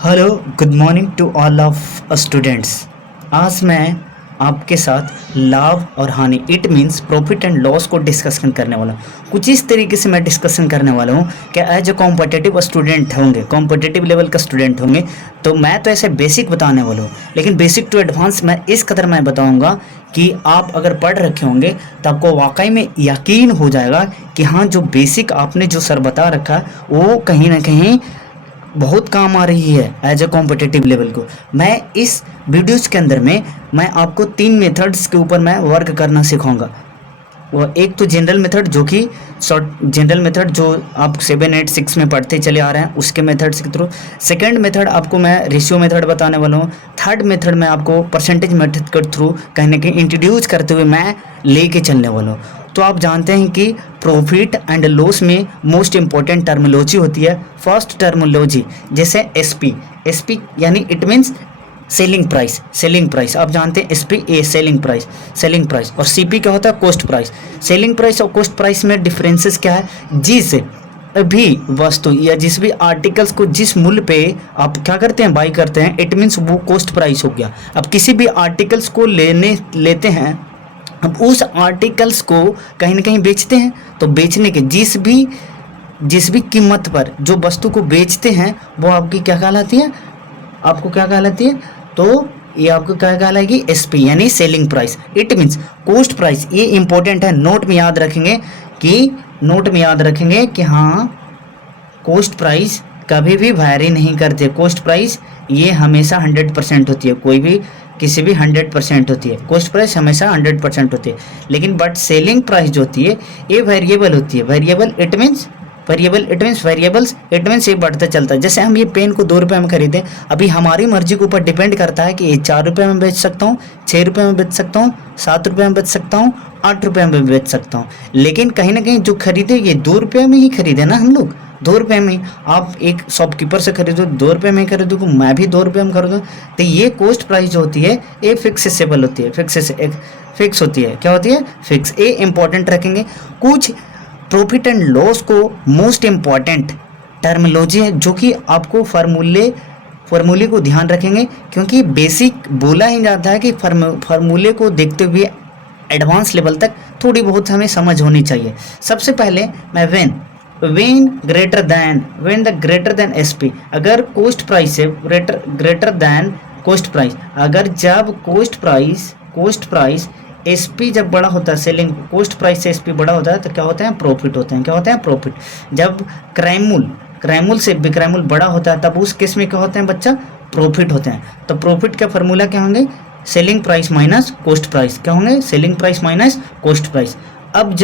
Hello, good morning to all of students. आज मैं आपके साथ लाभ और हानि it means profit and loss को डिस्कशन करने वाला हूँ। कुछ इस तरीके से मैं डिस्कशन करने वाला हूँ कि एज ए कॉम्पिटिटिव स्टूडेंट होंगे, कॉम्पिटिटिव लेवल का स्टूडेंट होंगे, तो मैं तो ऐसे बेसिक बताने वाला हूँ, लेकिन बेसिक टू एडवांस मैं इस कदर मैं बताऊँगा कि आप अगर पढ़ रखे होंगे तो आपको वाकई में यकीन हो जाएगा कि हाँ, जो बेसिक आपने जो सर बता रखा है वो कहीं ना कहीं बहुत काम आ रही है एज ए कॉम्पिटिटिव लेवल को। मैं इस वीडियोज़ के अंदर में मैं आपको 3 मेथड्स के ऊपर मैं वर्क करना सिखाऊंगा। वो एक तो जनरल मेथड, जो कि शॉर्ट जनरल मेथड जो आप 7, 8, 6 में पढ़ते चले आ रहे हैं उसके मेथड्स के थ्रू। सेकंड मेथड आपको मैं रेशियो मेथड बताने वाला हूँ। थर्ड मेथड मैं आपको परसेंटेज मेथड के थ्रू कहीं ना कहीं इंट्रोड्यूस करते हुए मैं लेके चलने वाला हूँ। तो आप जानते हैं कि प्रॉफिट एंड लॉस में मोस्ट इंपॉर्टेंट टर्मिनोलॉजी होती है। फर्स्ट टर्मिनोलॉजी जैसे एसपी यानी इट मीन्स सेलिंग प्राइस आप जानते हैं। एसपी ए सेलिंग प्राइस और सीपी क्या होता है, कॉस्ट प्राइस। सेलिंग प्राइस और कॉस्ट प्राइस में डिफरेंसेस क्या है, जिस भी वस्तु या जिस भी आर्टिकल्स को जिस मूल्य पे आप क्या करते हैं, बाई करते हैं, इट मीन्स वो कॉस्ट प्राइस हो गया। अब किसी भी आर्टिकल्स को लेते हैं, अब उस आर्टिकल्स को कहीं ना कहीं बेचते हैं, तो बेचने के जिस भी कीमत पर जो वस्तु को बेचते हैं वो आपकी क्या कहलाती है, आपको क्या कहलाती है, तो ये आपको क्या कहलाएगी, एसपी यानी selling price. It means cost price. ये इंपॉर्टेंट है, नोट में याद रखेंगे कि हाँ, कॉस्ट प्राइस कभी भी वैरी नहीं करते। कॉस्ट प्राइस ये हमेशा 100% होती है, कोई भी किसी भी 100% होती है। कॉस्ट प्राइस हमेशा 100% होती है, लेकिन बट सेलिंग प्राइस जो होती है ये वेरिएबल होती है। वेरिएबल्स इट मीन्स ये बढ़ता चलता है। जैसे हम ये पेन को 2 रुपये में खरीदें, अभी हमारी मर्जी के ऊपर डिपेंड करता है कि ये 4 रुपये में बेच सकता हूँ, 6 रुपये में बेच सकता हूँ, 7 रुपये में बेच सकता हूँ, 8 रुपये में बेच सकता हूँ। लेकिन कहीं ना कहीं जो खरीदे ये 2 रुपये में ही खरीदे ना हम लोग, 2 रुपये में। आप एक शॉपकीपर से खरीदो 2 रुपये में खरीदो, मैं भी 2 रुपये में खरीदूँ, तो ये कॉस्ट प्राइस जो होती है ये फिक्सेबल होती है, फिक्स होती है। क्या होती है, फिक्स। ये इंपॉर्टेंट रखेंगे। कुछ प्रॉफिट एंड लॉस को मोस्ट इंपॉर्टेंट टर्मिनोलॉजी है जो कि आपको फार्मूले को ध्यान रखेंगे, क्योंकि बेसिक बोला ही जाता है कि फार्मूले को देखते हुए एडवांस लेवल तक थोड़ी बहुत हमें समझ होनी चाहिए। सबसे पहले मैं when the greater than SP, अगर कॉस्ट प्राइस है ग्रेटर देन कॉस्ट प्राइस, अगर जब कॉस्ट प्राइस एसपी जब बड़ा होता है, सेलिंग कॉस्ट प्राइस से एसपी बड़ा होता है, तो क्या होते हैं, प्रॉफिट होते हैं। क्या होते हैं, प्रॉफिट। जब क्रैमूल से बिक्रैमूल बड़ा होता है, तब उस केस में क्या होते हैं बच्चा, प्रॉफिट होते हैं। तो प्रॉफिट का फॉर्मूला क्या होंगे, selling price minus cost price. क्या होंगे, selling price minus cost price. अब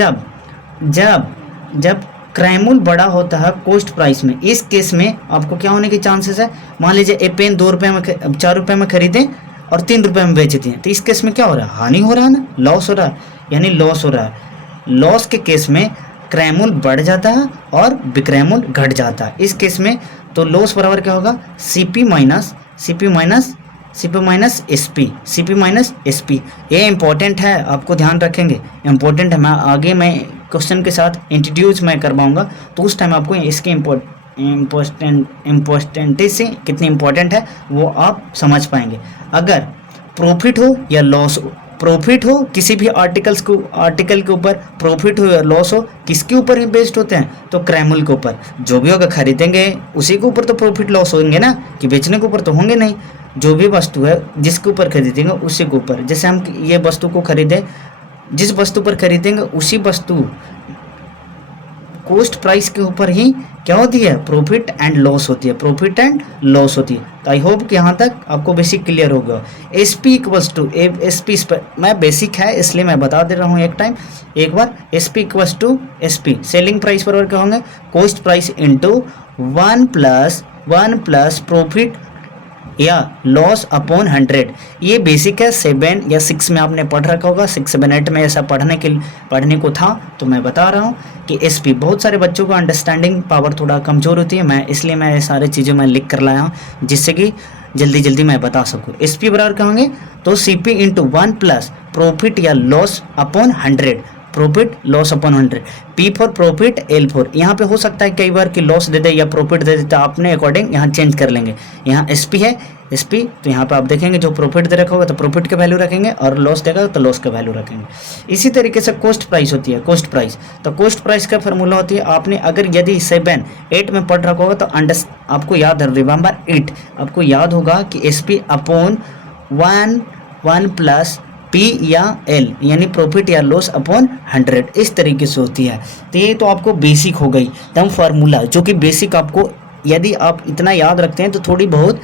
जब क्रैमूल बड़ा होता है कॉस्ट प्राइस में, इस केस में आपको क्या होने के चांसेस है, मान लीजिए ए पेन 2 रुपये में 4 रुपये में खरीदें और 3 रुपये में बेच दिए, तो इस केस में क्या हो रहा है, हानि हो रहा है ना, लॉस हो रहा है, यानी लॉस हो रहा है। लॉस के केस में क्रैमूल बढ़ जाता है और बिक्रैमूल घट जाता है। इस केस में तो लॉस बराबर क्या होगा, सीपी माइनस एसपी। ये इंपॉर्टेंट है, आपको ध्यान रखेंगे, इंपॉर्टेंट है। मैं क्वेश्चन के साथ इंट्रोड्यूस मैं करवाऊंगा, तो उस टाइम आपको इसके इम्पोर्टेंट से कितनी इंपॉर्टेंट है वो आप समझ पाएंगे। अगर प्रॉफिट हो या लॉस हो, प्रॉफिट हो किसी भी आर्टिकल के ऊपर, प्रॉफिट हो या लॉस हो, किसके ऊपर बेस्ड होते हैं, तो क्रैमूल के ऊपर। जो भी होगा खरीदेंगे उसी के ऊपर तो प्रॉफिट लॉस होंगे ना, कि बेचने के ऊपर तो होंगे नहीं। जो भी वस्तु है जिसके ऊपर खरीदेंगे उसी के ऊपर। जैसे हम ये वस्तु को खरीदें, जिस वस्तु पर खरीदेंगे उसी वस्तु कॉस्ट प्राइस के ऊपर ही क्या होती है, प्रॉफिट एंड लॉस होती है। तो आई होप कि यहाँ तक आपको बेसिक क्लियर हो गया। एसपी इक्वल्स टू एसपी, मैं बेसिक है इसलिए मैं बता दे रहा हूँ एक बार। SP equals to SP, selling price बराबर क्या होंगे, cost price into 1 plus profit या लॉस अपॉन 100। ये बेसिक है, 7 या 6 में आपने पढ़ रखा होगा, 6, 7, 8 में ऐसा पढ़ने को था, तो मैं बता रहा हूँ कि एसपी। बहुत सारे बच्चों का अंडरस्टैंडिंग पावर थोड़ा कमज़ोर होती है, इसलिए मैं ये सारी चीज़ें मैं लिख कर लाया हूँ, जिससे कि जल्दी मैं बता सकूँ। एसपी बराबर क्या होंगे, तो सीपी इंटू 1 प्लस प्रॉफिट या loss upon 100। Profit loss upon 100, P for profit, L for, यहाँ पे हो सकता है कई बार कि लॉस दे दे या प्रॉफिट दे दे, तो आपने अकॉर्डिंग यहाँ चेंज कर लेंगे। यहाँ SP है, SP तो यहाँ पे आप देखेंगे जो प्रॉफिट दे रखा होगा तो प्रॉफिट का वैल्यू रखेंगे, और लॉस देगा तो लॉस का वैल्यू रखेंगे। इसी तरीके से कॉस्ट प्राइस होती है, कॉस्ट प्राइस। तो कॉस्ट प्राइस का फॉर्मूला होती है, आपने अगर यदि 7, 8 में पढ़ रखा होगा तो आपको याद है, रिमेंबर 8, आपको याद होगा कि SP अपॉन 1 प्लस P या L यानी प्रॉफिट या लॉस अपॉन 100, इस तरीके से होती है। तो ये तो आपको बेसिक हो गई टर्म फार्मूला, जो कि बेसिक आपको यदि आप इतना याद रखते हैं तो थोड़ी बहुत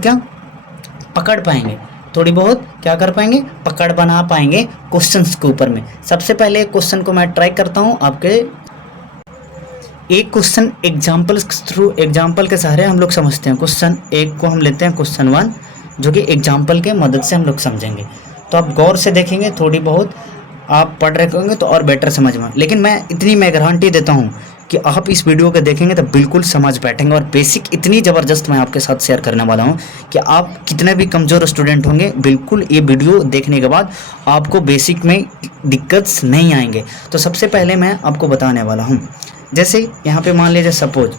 क्या पकड़ पाएंगे, थोड़ी बहुत क्या कर पाएंगे, पकड़ बना पाएंगे क्वेश्चंस के ऊपर में। सबसे पहले क्वेश्चन को मैं ट्राई करता हूँ आपके, एक क्वेश्चन एग्जाम्पल थ्रू, एग्जाम्पल के सहारे हम लोग समझते हैं। क्वेश्चन 1 को हम लेते हैं, क्वेश्चन 1, जो कि एग्जाम्पल के मदद से हम लोग समझेंगे। तो आप गौर से देखेंगे, थोड़ी बहुत आप पढ़ रहे होंगे तो और बेटर समझ में, लेकिन मैं गारंटी देता हूँ कि आप इस वीडियो को देखेंगे तो बिल्कुल समझ बैठेंगे। और बेसिक इतनी ज़बरदस्त मैं आपके साथ शेयर करने वाला हूँ कि आप कितने भी कमज़ोर स्टूडेंट होंगे, बिल्कुल ये वीडियो देखने के बाद आपको बेसिक में दिक्कत नहीं आएंगे। तो सबसे पहले मैं आपको बताने वाला हूँ, जैसे यहाँ पे मान लीजिए सपोज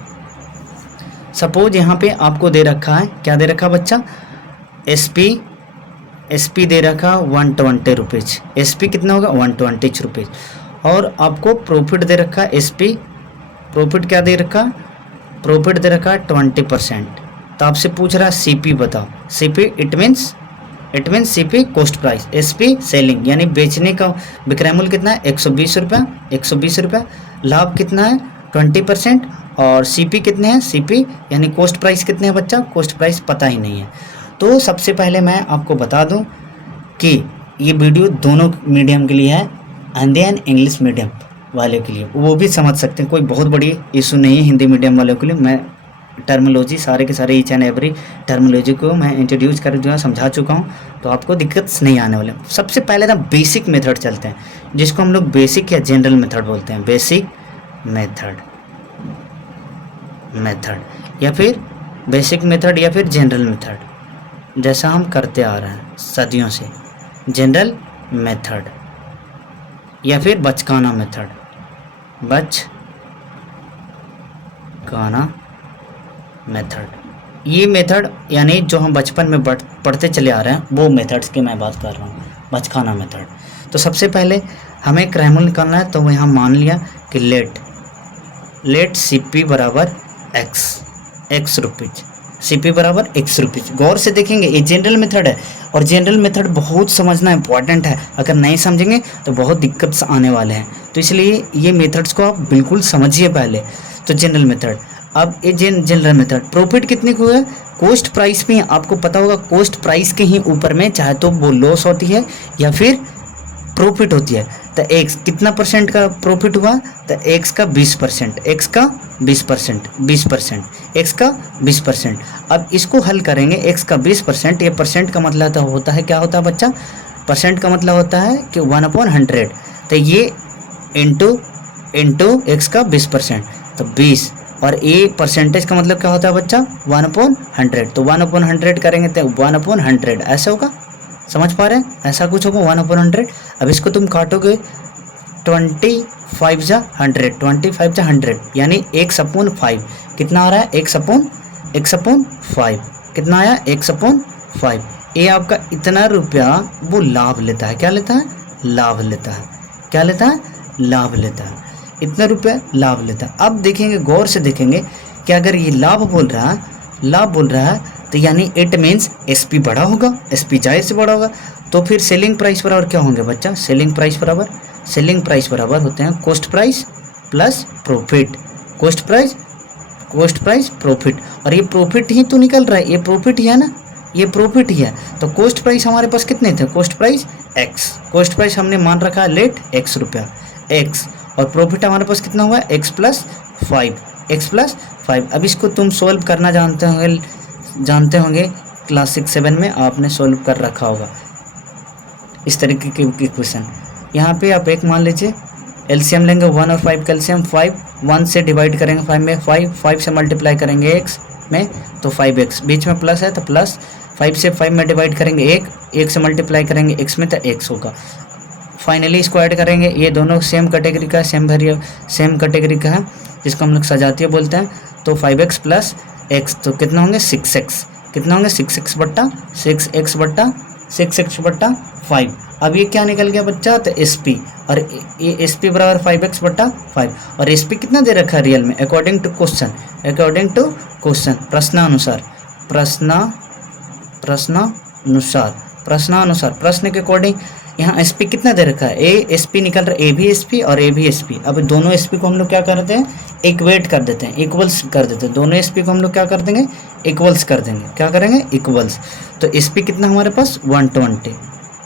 यहाँ पे आपको दे रखा है, क्या दे रखा बच्चा, SP दे रखा 120 रुपीज़, SP कितना होगा 120 रुपीज़। और आपको प्रॉफिट दे रखा SP, प्रॉफिट क्या दे रखा, प्रॉफिट दे रखा 20%। तो आपसे पूछ रहा CP बताओ, CP it means CP cost price, SP selling यानी बेचने का विक्रय मूल्य कितना है 120 रुपया, 120 रुपया। लाभ कितना है 20%, और CP कितने हैं, CP यानी कॉस्ट प्राइस कितने हैं बच्चा, कॉस्ट प्राइस पता ही नहीं है। तो सबसे पहले मैं आपको बता दूं कि ये वीडियो दोनों मीडियम के लिए है, हिंदी एंड इंग्लिश मीडियम वाले के लिए, वो भी समझ सकते हैं, कोई बहुत बड़ी इशू नहीं है। हिंदी मीडियम वालों के लिए मैं टर्मिनोलॉजी सारे के सारे ईच एंड एवरी टर्मिनोलॉजी को मैं इंट्रोड्यूस कर जो है समझा चुका हूँ, तो आपको दिक्कत नहीं आने वाले। सबसे पहले ना बेसिक मेथड चलते हैं, जिसको हम लोग बेसिक या जनरल मेथड बोलते हैं, बेसिक मेथड या फिर बेसिक मेथड या फिर जनरल मेथड, जैसा हम करते आ रहे हैं सदियों से, जनरल मेथड या फिर बचकाना मेथड, बचकाना मेथड। ये मेथड यानी जो हम बचपन में पढ़ते चले आ रहे हैं वो मेथड्स की मैं बात कर रहा हूँ, बचकाना मेथड। तो सबसे पहले हमें क्रय मूल्य निकालना है, तो यहाँ मान लिया कि लेट CP बराबर x रुपीज़, CP बराबर x रुपीज़। गौर से देखेंगे ये जनरल मेथड है, और जनरल मेथड बहुत समझना इंपॉर्टेंट है, अगर नहीं समझेंगे तो बहुत दिक्कत आने वाले हैं। तो इसलिए ये मेथड्स को आप बिल्कुल समझिए पहले। तो जनरल मेथड, अब ये जनरल मेथड प्रॉफिट कितने को है, कॉस्ट प्राइस में आपको पता होगा, कॉस्ट प्राइस के ही ऊपर में चाहे तो वो लॉस होती है या फिर प्रॉफिट होती है। तो x कितना परसेंट का प्रॉफिट हुआ, तो x का 20%, x का 20%, 20%। अब इसको हल करेंगे, x का 20%, ये परसेंट का मतलब तो होता है, क्या होता है बच्चा, परसेंट का मतलब होता है कि 1/100। तो ये इंटू x का 20%, तो 20, और ये परसेंटेज का मतलब क्या होता है बच्चा 1/100। तो 1/100 करेंगे तो 1/100 ऐसा होगा, समझ पा रहे हैं, ऐसा कुछ होगा 1/100। अब इसको तुम काटोगे 25 जा 100 यानी x/5 कितना आ रहा है, x/5 कितना आया, x/5। ये आपका इतना रुपया वो लाभ लेता है, क्या लेता है, लाभ लेता है, क्या लेता है, लाभ लेता है, इतना रुपया लाभ लेता है। अब देखेंगे, गौर से देखेंगे कि अगर ये लाभ बोल रहा है तो यानी इट मीन्स SP बड़ा होगा, SP जाहिर से बड़ा होगा। तो फिर सेलिंग प्राइस बराबर क्या होंगे बच्चा, सेलिंग प्राइस बराबर होते हैं cost price plus profit, cost price profit. और ये प्रॉफिट ही तो निकल रहा है, ये प्रॉफिट ही है ना, ये प्रॉफिट ही है। तो कॉस्ट प्राइस हमारे पास कितने थे, cost price x, cost price हमने मान रखा है लेट x रुपया x, और प्रॉफिट हमारे पास कितना हुआ x प्लस 5। अब इसको तुम सोल्व करना जानते होंगे क्लास 6-7 में आपने सोल्व कर रखा होगा इस तरीके के इक्वेशन। यहाँ पे आप एक मान लीजिए, एलसीएम लेंगे 1 और 5 का एलसीएम 5, 1 से डिवाइड करेंगे 5 में, 5 से मल्टीप्लाई करेंगे x में तो 5x, बीच में प्लस है तो प्लस, 5 से 5 में डिवाइड करेंगे 1 से मल्टीप्लाई करेंगे x में तो x होगा, फाइनली इसको ऐड करेंगे, ये दोनों सेम कैटेगरी का है, सेम कैटेगरी का है, जिसको हम लोग सजातीय बोलते हैं। तो 5x प्लस x तो कितना होंगे 6x, कितना होंगे 6x बट्टा 6x बट्टा 5। अब ये क्या निकल गया बच्चा, तो SP, और ये SP बराबर 5x बट्टा 5, और SP कितना दे रखा है रियल में, अकॉर्डिंग टू क्वेश्चन, प्रश्नानुसार प्रश्न के अकॉर्डिंग यहाँ SP कितना दे रखा है, SP निकल रहा है, AB SP और AB SP। अब दोनों SP को हम लोग क्या करते हैं, इक्वेट कर देते हैं, इक्वल्स कर देते हैं। दोनों SP को हम लोग क्या कर देंगे, इक्वल्स कर देंगे, क्या करेंगे, इक्वल्स। तो SP कितना हमारे पास 120,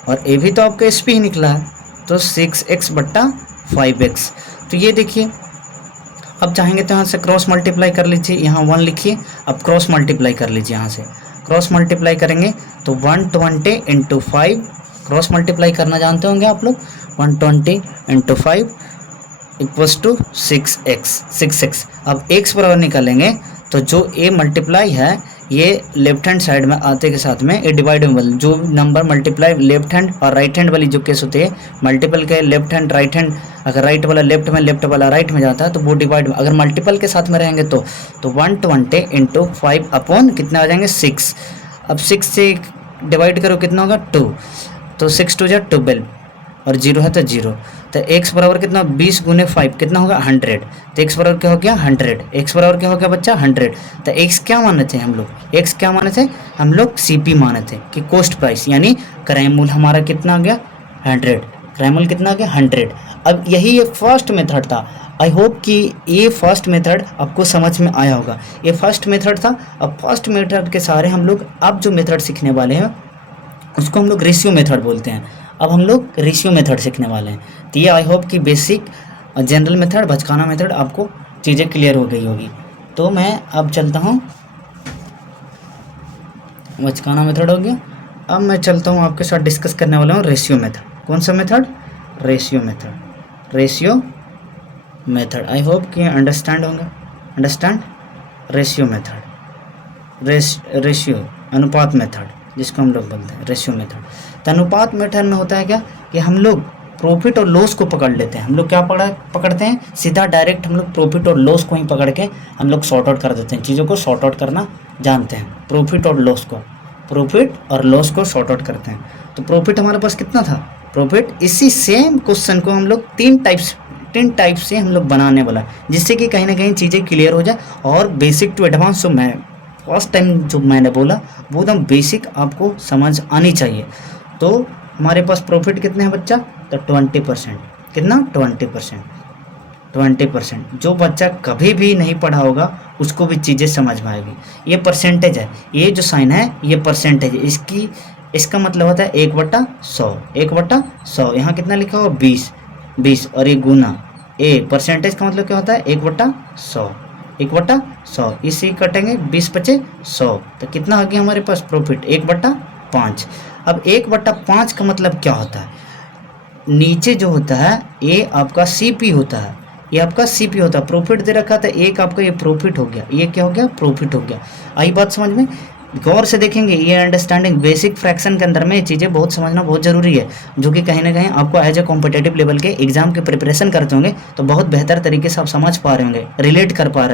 और AB तो आपका SP ही निकला है, तो 6x बट्टा 5x। तो ये देखिए, अब चाहेंगे तो यहाँ से क्रॉस मल्टीप्लाई कर लीजिए, यहाँ 1 लिखिए, अब क्रॉस मल्टीप्लाई कर लीजिए, यहाँ से क्रॉस मल्टीप्लाई करेंगे तो 120 इंटू 5, क्रॉस मल्टीप्लाई करना जानते होंगे आप लोग, 120 इंटू 5 इक्वल्स टू 6x। अब x बराबर निकालेंगे तो जो a मल्टीप्लाई है ये लेफ्ट हैंड साइड में आते के साथ में ये डिवाइडेबल, जो नंबर मल्टीप्लाई लेफ्ट हैंड और राइट हैंड वाली जो केस होती है, मल्टीपल के लेफ्ट हैंड राइट हैंड, अगर राइट वाला लेफ्ट में, लेफ्ट वाला राइट में जाता है तो वो डिवाइड, अगर मल्टीपल के साथ में रहेंगे तो 120 इंटू 5 अपॉन कितना आ जाएंगे 6। अब 6 से डिवाइड करो कितना होगा 2, तो 6 2 जा 12, और 0 है तो 0, तो x बराबर कितना 20 गुने 5 कितना होगा 100, तो x बराबर क्या हो गया 100, x बराबर क्या हो गया बच्चा 100। तो x क्या माने थे हम लोग, x क्या माने थे हम लोग, CP माने थे कि कॉस्ट प्राइस, यानी क्रय मूल्य हमारा कितना आ गया 100, क्रय मूल्य कितना आ गया 100। अब यही ये फर्स्ट मेथड था। आई होप कि ये फर्स्ट मेथड आपको समझ में आया होगा, ये फर्स्ट मेथड था। अब फर्स्ट मेथड के सारे हम लोग अब जो मेथड सीखने वाले हैं उसको हम लोग रेशियो मेथड बोलते हैं। अब हम लोग रेशियो मेथड सीखने वाले हैं। तो ये आई होप कि बेसिक जनरल मेथड, बचकाना मेथड आपको चीज़ें क्लियर हो गई होगी। तो मैं अब चलता हूँ, बचकाना मेथड हो गया, अब मैं चलता हूँ आपके साथ डिस्कस करने वाला हूँ रेशियो मेथड। कौन सा method, ratio method. I hope कि अंडरस्टैंड होंगे, अंडरस्टैंड रेशियो मेथड, रेशियो अनुपात मेथड जिसको हम लोग बोलते हैं रेशियो मेथड। तो अनुपात मेथड में होता है क्या कि हम लोग प्रॉफिट और लॉस को पकड़ लेते हैं। हम लोग क्या पकड़ते हैं, सीधा डायरेक्ट हम लोग प्रॉफिट और लॉस को ही पकड़ के हम लोग सॉर्ट आउट कर देते हैं, चीज़ों को सॉर्ट आउट करना जानते हैं। प्रॉफिट और लॉस को सॉर्ट आउट करते हैं। तो प्रॉफिट हमारे पास कितना था, प्रॉफिट, इसी सेम क्वेश्चन को हम लोग तीन टाइप से हम लोग बनाने वाला, जिससे कि कहीं ना कहीं चीज़ें क्लियर हो जाए। और बेसिक टू एडवांस जो मैं फर्स्ट टाइम जो मैंने बोला वो एकदम बेसिक आपको समझ आनी चाहिए। तो हमारे पास प्रॉफिट कितने हैं बच्चा, तो 20%, कितना 20%। जो बच्चा कभी भी नहीं पढ़ा होगा उसको भी चीज़ें समझ में आएगी। ये परसेंटेज है, ये जो साइन है ये परसेंटेज है, इसका मतलब होता है 1/100। यहाँ कितना लिखा हुआ 20, और ये गुना, ए परसेंटेज का मतलब क्या होता है 1/100, इसी कटेंगे 20 × 100, तो कितना आ गया हमारे पास प्रॉफिट 1/5। अब 1/5 का मतलब क्या होता है, नीचे जो होता है ये आपका CP होता है, ये आपका CP होता है। प्रॉफिट दे रखा था एक, आपका ये प्रॉफिट हो गया, ये क्या हो गया प्रॉफिट हो गया। आई बात समझ में, गौर से देखेंगे ये अंडरस्टैंडिंग बेसिक फ्रैक्शन के अंदर में ये चीज़ें बहुत समझना बहुत ज़रूरी है, जो कि कहीं ना कहीं आपको एज ए कॉम्पिटेटिव लेवल के एग्जाम की प्रिपरेशन करते होंगे तो बहुत बेहतर तरीके से आप समझ पा रहे होंगे, रिलेट कर पा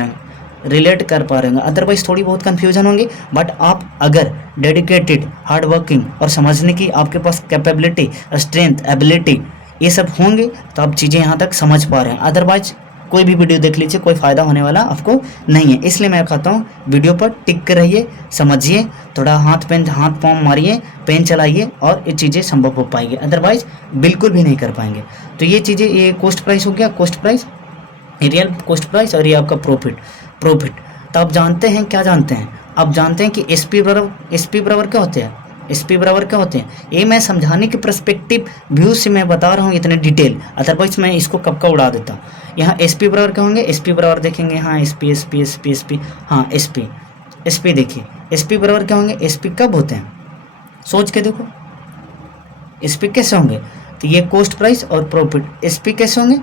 रहे होंगे। अदरवाइज थोड़ी बहुत कन्फ्यूजन होंगी, बट आप अगर डेडिकेटेड, हार्ड वर्किंग और समझने की आपके पास कैपेबिलिटी, स्ट्रेंथ, एबिलिटी ये सब होंगे तो आप चीज़ें यहाँ तक समझ पा रहे हैं। अदरवाइज कोई भी वीडियो देख लीजिए, कोई फ़ायदा होने वाला आपको नहीं है। इसलिए मैं कहता हूँ वीडियो पर टिक कर रहिए, समझिए, थोड़ा हाथ पाँव मारिए, पेन चलाइए और ये चीज़ें संभव हो पाएंगी, अदरवाइज बिल्कुल भी नहीं कर पाएंगे। तो ये चीज़ें, ये कॉस्ट प्राइस हो गया, cost price, real cost price, और ये आपका प्रॉफिट। तो आप जानते हैं, क्या जानते हैं, आप जानते हैं कि SP बराबर क्या होते हैं, SP बराबर क्या होते हैं। ये मैं समझाने के पर्सपेक्टिव व्यू से मैं बता रहा हूँ इतने डिटेल, अदरवाइज मैं इसको कब का उड़ा देता। यहाँ SP बराबर क्या होंगे, SP बराबर देखेंगे, हाँ SP, हाँ SP देखिए, SP बराबर क्या होंगे, SP कब होते हैं, सोच के देखो SP कैसे होंगे। तो ये कॉस्ट प्राइस और प्रॉफिट, SP कैसे होंगे,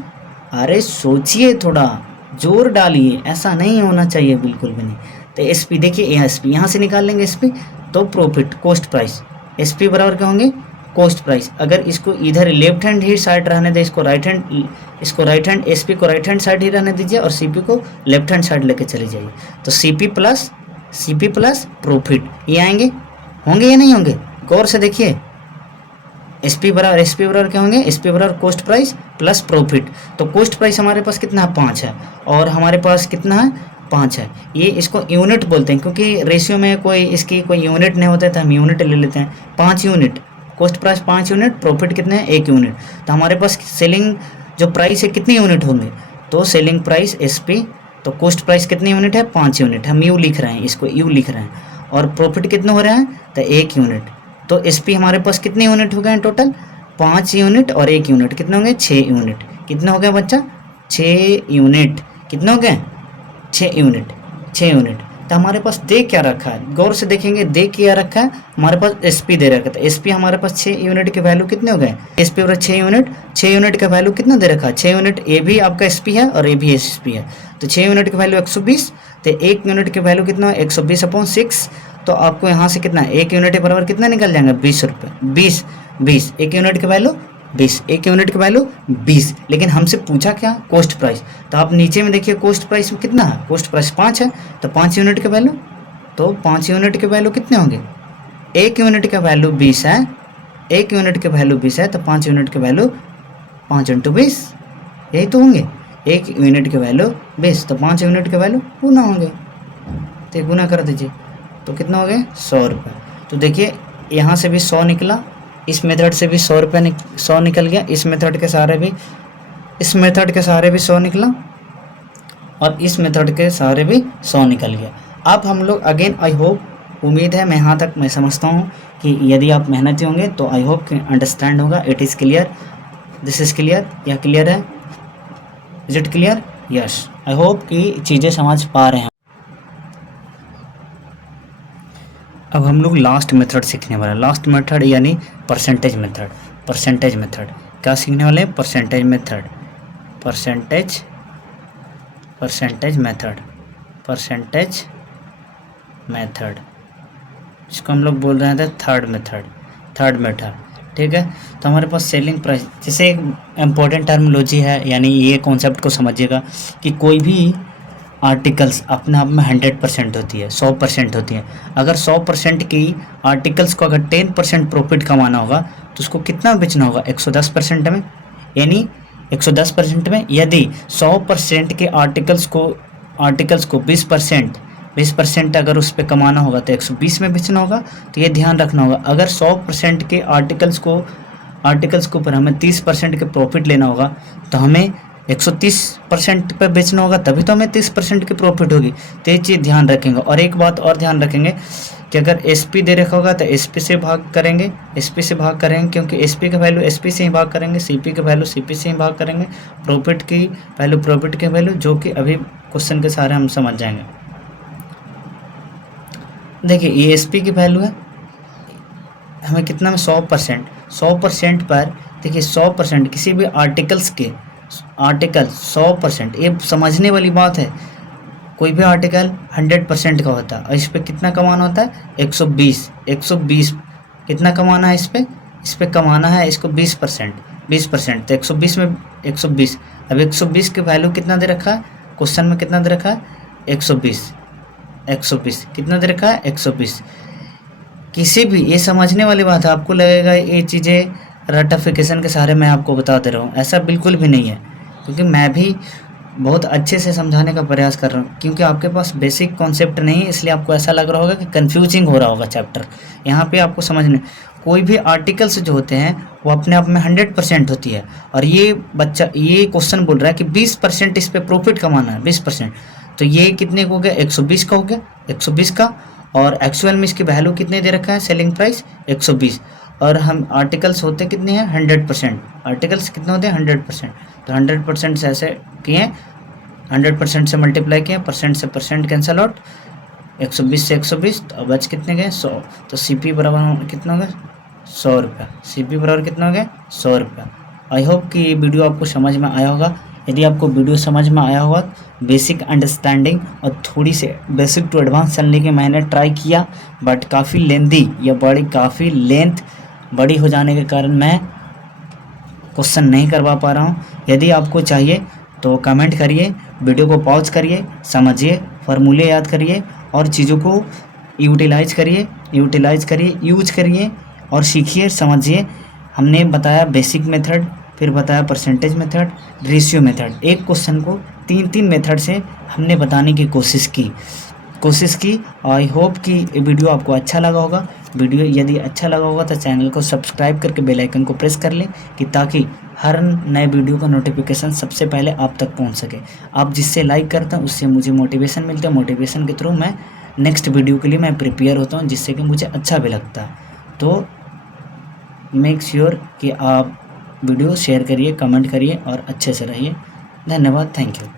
अरे सोचिए, थोड़ा जोर डालिए, ऐसा नहीं होना चाहिए बिल्कुल भी नहीं। तो SP देखिए, SP यहाँ से निकाल लेंगे SP, तो प्रॉफिट कॉस्ट प्राइस, SP बराबर क्या होंगे कॉस्ट प्राइस। अगर इसको इधर लेफ्ट हैंड ही साइड रहने दें, इसको राइट हैंड एसपी को राइट हैंड साइड ही रहने दीजिए और सीपी को लेफ्ट हैंड साइड लेके चले जाइए, तो सीपी प्लस प्रॉफिट ये आएंगे, होंगे या नहीं होंगे? गौर से देखिए, एसपी बराबर क्या होंगे? एसपी बराबर कॉस्ट प्राइस प्लस प्रॉफिट। तो कॉस्ट प्राइस हमारे पास कितना है? 5 है, और हमारे पास कितना है? 5 है। ये इसको यूनिट बोलते हैं, क्योंकि रेशियो में कोई इसकी कोई यूनिट नहीं होता है, तो हम यूनिट ले लेते हैं। 5 unit cost price, 5 unit, profit कितने हैं? 1 यूनिट। तो हमारे पास सेलिंग जो प्राइस है कितनी यूनिट होंगे? तो सेलिंग प्राइस एसपी, तो कॉस्ट प्राइस कितनी यूनिट है? 5 यूनिट। हम यू लिख रहे हैं, इसको यू लिख रहे हैं। और प्रॉफिट कितना हो रहा है? तो 1 यूनिट। तो एसपी हमारे पास कितने यूनिट हो गए टोटल? 5 यूनिट और 1 यूनिट, कितने होंगे? 6 यूनिट। कितने हो गए बच्चा? 6 यूनिट। कितने हो गए? 6 यूनिट। 6 यूनिट। तो हमारे पास दे क्या रखा है? गौर से देखेंगे, दे क्या रखा है? हमारे पास एसपी दे रखा है। एसपी हमारे पास 6 यूनिट के वैल्यू कितने हो गए? एसपी और 6 यूनिट, 6 यूनिट का वैल्यू कितना दे रखा है? 6 यूनिट। ए भी आपका एसपी है और ए भी एसपी है, तो 6 यूनिट का वैल्यू 120। तो 1 यूनिट के वैल्यू कितना है? 120/6। तो आपको यहाँ से कितना, 1 यूनिट के बराबर कितना निकल जाएगा? 20 रुपये। 20 1 यूनिट के वैल्यू 20, 1 यूनिट की वैल्यू 20। लेकिन हमसे पूछा क्या? Cost price. तो आप नीचे में देखिए कॉस्ट प्राइस में कितना है? कॉस्ट प्राइस 5 है, तो 5 यूनिट के वैल्यू, तो 5 यूनिट के वैल्यू कितने होंगे? 1 यूनिट का वैल्यू 20 है, 1 यूनिट के वैल्यू 20 है, तो 5 यूनिट के वैल्यू 5 × 20, यही तो होंगे। 1 यूनिट के वैल्यू 20, तो 5 यूनिट के वैल्यू गुना होंगे, तो गुना कर दीजिए, तो कितना हो गए? 100 रुपये। तो देखिए यहाँ से भी 100 निकला, इस मेथड से भी 100 रुपये 100 निकल गया, इस मेथड के सहारे भी 100 निकला, और इस मेथड के सहारे भी 100 निकल गया। अब हम लोग अगेन, आई होप, उम्मीद है, मैं यहाँ तक मैं समझता हूँ कि यदि आप मेहनती होंगे तो आई होप कि अंडरस्टैंड होगा। It is clear, this is clear, यह क्लियर है? Is it clear? Yes, I hope कि चीज़ें समझ पा रहे हैं। अब हम लोग लास्ट मेथड सीखने वाले हैं। लास्ट मेथड यानी परसेंटेज मेथड। परसेंटेज मेथड क्या सीखने वाले हैं? Percentage method. परसेंटेज मेथड, इसको हम लोग बोल रहे थे थर्ड मेथड। ठीक है। तो हमारे पास सेलिंग प्राइस, जैसे एक इम्पोर्टेंट टर्मिनोलॉजी है, यानी ये कॉन्सेप्ट को समझिएगा कि कोई भी आर्टिकल्स अपने आप में 100% होती है, 100% होती है। अगर 100% की आर्टिकल्स को अगर 10% प्रॉफिट कमाना होगा तो उसको कितना बेचना होगा? 110% में, यानी 110% में। यदि 100% के आर्टिकल्स को 20% अगर उस पर कमाना होगा तो 120 में बेचना होगा। तो ये ध्यान रखना होगा, अगर 100% के आर्टिकल्स को ऊपर हमें 30% के प्रॉफिट लेना होगा तो हमें 130% पर बेचना होगा, तभी तो हमें 30% की प्रॉफिट होगी। तो ये चीज़ ध्यान रखेंगे। और एक बात और ध्यान रखेंगे कि अगर एसपी दे रखा होगा तो एसपी से भाग करेंगे, क्योंकि एसपी का वैल्यू एसपी से ही भाग करेंगे, सीपी का वैल्यू सीपी से ही भाग करेंगे, प्रॉफिट की वैल्यू जो कि अभी क्वेश्चन के सहारे हम समझ जाएंगे। देखिए ये एसपी की वैल्यू है, हमें कितना में 100% पर, देखिए 100% किसी भी आर्टिकल 100%, ये समझने वाली बात है। कोई भी आर्टिकल 100% का होता है और इस पे कितना कमाना होता है? 120 कितना कमाना है? इस पे कमाना है इसको 20%। तो 120 में 120, अब 120 की वैल्यू कितना दे रखा है? क्वेश्चन में कितना दे रखा है? 120 कितना दे रखा है? 120। किसी भी, ये समझने वाली बात है, आपको लगेगा ये चीज़ें रटिफिकेशन के सहारे मैं आपको बता दे रहा हूँ, ऐसा बिल्कुल भी नहीं है, क्योंकि मैं भी बहुत अच्छे से समझाने का प्रयास कर रहा हूँ, क्योंकि आपके पास बेसिक कॉन्सेप्ट नहीं है, इसलिए आपको ऐसा लग रहा होगा कि कंफ्यूजिंग हो रहा होगा चैप्टर। यहाँ पे आपको समझने, कोई भी आर्टिकल्स जो होते हैं वो अपने आप में 100% होती है, और ये क्वेश्चन बोल रहा है कि 20% इस पर प्रॉफिट कमाना है, 20%। तो ये कितने को हो गया? 120 का हो गया, 120 का। और एक्चुअल में इसकी वैल्यू कितने दे रखा है? Selling price 120। और हम आर्टिकल्स होते कितने हैं? 100%। आर्टिकल्स कितने होते हैं? 100%। तो 100% से ऐसे किए, 100% से मल्टीप्लाई किए, परसेंट से परसेंट कैंसल आउट, 120 से 120, तो बच कितने गए? 100। तो सीपी बराबर कितना हो गया? 100 रुपया। सीपी बराबर कितना हो गया? 100 रुपया। आई होप कि ये वीडियो आपको समझ में आया होगा। यदि आपको वीडियो समझ में आया होगा, बेसिक अंडरस्टैंडिंग और थोड़ी से बेसिक टू एडवांस चलने की मैंने ट्राई किया, बट काफ़ी लेंथी या काफ़ी लेंथ बड़ी हो जाने के कारण मैं क्वेश्चन नहीं करवा पा रहा हूँ। यदि आपको चाहिए तो कमेंट करिए, वीडियो को पॉज करिए, समझिए, फार्मूले याद करिए और चीज़ों को यूटिलाइज करिए यूज करिए और सीखिए, समझिए। हमने बताया बेसिक मेथड, फिर बताया परसेंटेज मेथड, रेशियो मेथड। एक क्वेश्चन को 3 मेथड से हमने बताने की कोशिश की। आई होप कि ये वीडियो आपको अच्छा लगा होगा। वीडियो यदि अच्छा लगा होगा तो चैनल को सब्सक्राइब करके बेल आइकन को प्रेस कर लें कि ताकि हर नए वीडियो का नोटिफिकेशन सबसे पहले आप तक पहुंच सके। आप जिससे लाइक करते हैं उससे मुझे मोटिवेशन मिलता है, मोटिवेशन के थ्रू मैं नेक्स्ट वीडियो के लिए मैं प्रिपेयर होता हूं, जिससे कि मुझे अच्छा भी लगता है। तो मेक श्योर कि आप वीडियो शेयर करिए, कमेंट करिए और अच्छे से रहिए। धन्यवाद, थैंक यू।